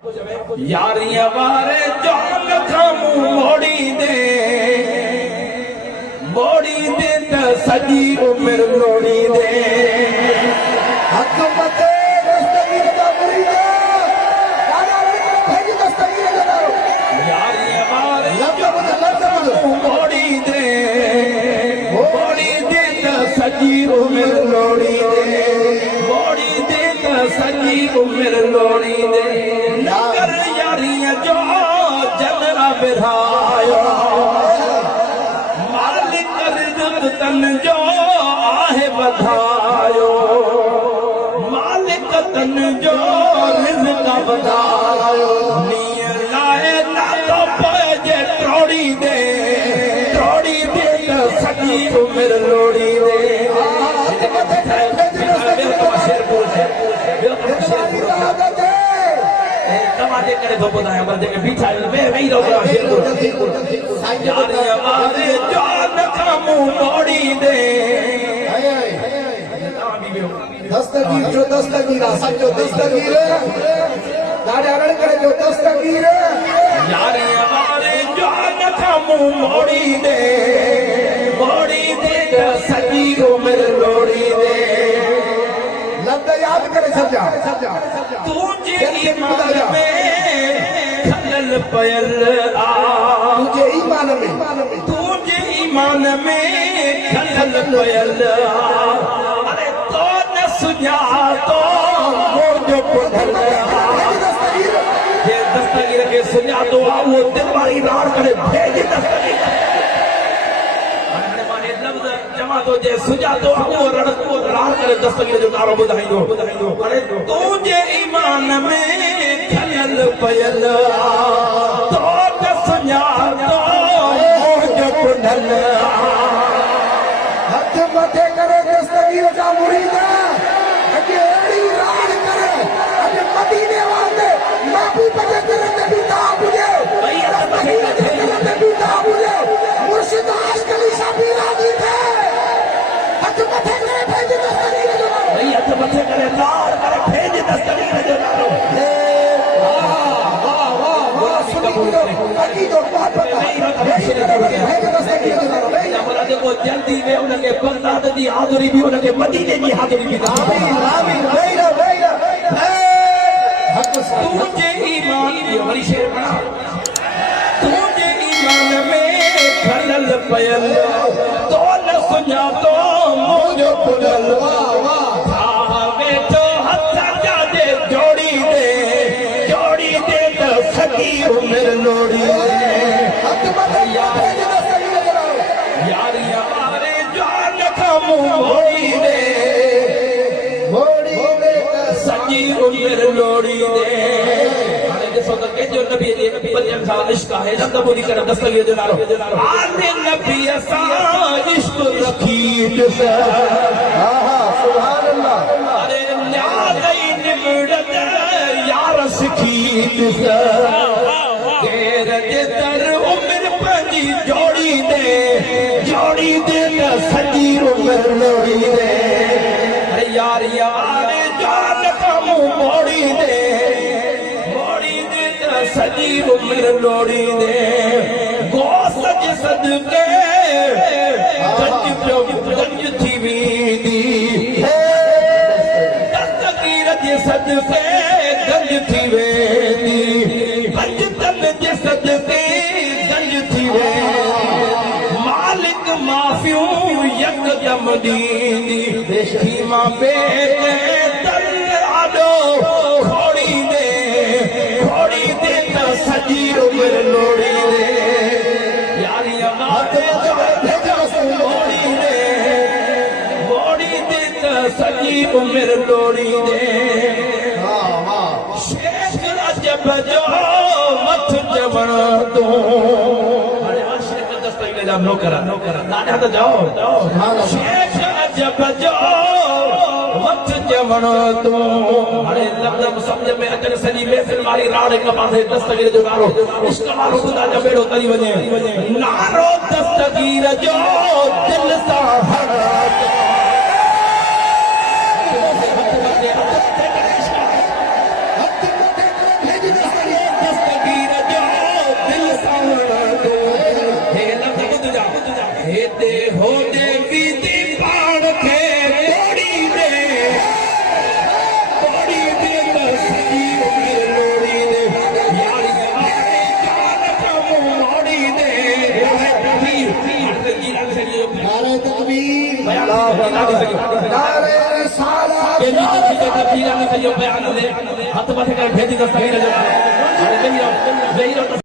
यारियां वारे जान खामू मोड़ी दे त सजी उम्र लोड़ी दे हक मते दस्तगीर दा मुरीदा दादा भेज दस्तगीर दा यारियां वारे लफ्ज़ मोड़ी दे त सजी उम्र लोड़ी दे मोड़ी दे त सजी उम्र लोड़ी दे नगर यारियां जो जनरा बिरायो मालिक रिज़्क़ तन जो आहे बधायो मालिक तन जो रिज़्क़ बधायो नीअ लाए ना तो पजे त्रोड़ी दे त सॼी उमिरि लोड़ी दे तव्हांजे करे थो ॿुधायां पर जेके बीठा आहिनि वेही रहो यारियां वारे जान खां मुंहुं मोड़ी दे दस्तगीर जो दस्तगीर सचो दस्तगीर दादा अगड़ करे जो दस्तगीर यारियां वारे जान खां मुंहुं मोड़ी दे त सॼी उमिरि लोड़ी दे लफ्ज़ याद करे सजा तुझे ईमान में खलल पयल आ तुझे ईमान में खलल पयल आ अरे तो न सुञातो मुंहिंजो पुढल आ जे दस्तगीर खे सुञातो आ उहो दिल वारी राड़ करे भेज दस्तगीर तो जे सुजातो वो रार करे दस्तगीर जो नारो ॿुधाईंदो अरे तुझे ईमान में खलल पयल तो न सुञातो मुंहिंजो पुढल हथ मथे करे दस्तगीर जा मुरीदा अॼु अहिड़ी राड़ करे अॼु मदीने वांदे महबूब जे दिल में बि दाग हुजे मुर्शिद आशिक़ अली शाबी राज़ी थे हथ मथे करे भेज दस्तगीर जो नारो हथ मथे करे लाड़ करे भेज दस्तगीर जो नारो जल्दी में उनके बगदाद जी हाज़िरी भी उनके मदीने जी हाज़िरी भी तुझे ईमान वरी शेर पढ़ा तुझे ईमान में खलल पयल तो न सुञातो मुंहिंजो पुढल वेठो हथ जाजे जोड़ी दे त सॼी उमिरि लोड़ी दे हथ मथे भेज दस्तगीर जो नारो यारियां वारे जान खां मुंहुं मोड़ी दे सॼी उमिरि लोड़ी दे हाणे ॾिसो त कंहिंजो नबीअ जे बंदनि सां इश्क आहे न त ॿुधी करे दस्तगीर जो नारो आने नबीअ सां इश्क रखी ॾिस सुभान अल्लाह अरे न्यालई निमड़त यार सिखी ॾिस केर जे दर उमिरि पंहिंजी जोड़ी दे त सॼी उमिरि लोड़ी दे अरे यारियां वारे जान खां मुंहुं मोड़ी दे त सॼी उमिरि लोड़ी दे गोस जे सदके गंज थी वेंदी दस्तगीर जे सदके गंज थी वेंदी पंजतन जे सदके गंज थी वेंदी मालिक माफ़ियूं यकदम ॾींदी खीमा बेटे तल आॾो खोड़ी दे त सॼी उमिरि लोड़ी दे यारियां वारे मोड़ी दे त सॼी उमिरि लोड़ी दे शेख अजब जो मथ जवण तो हाणे शेख दस्तगीर जा नौकर ॾाढा त जाओ शेख अजब जो मथ जवण तो हाणे लफ़्ज़ सम्झ में अचनि सॼी महफ़िल वारी राड़ हिक पासे दस्तगीर जो नारो इश्क वारो ख़ुदा जो बेड़ो तरी वञे नारो दस्तगीर जो दिल सां हथ मथे करे भेज दस्तगीर मथे करे भेजी दस्तगीर जो हाणे वेही रहो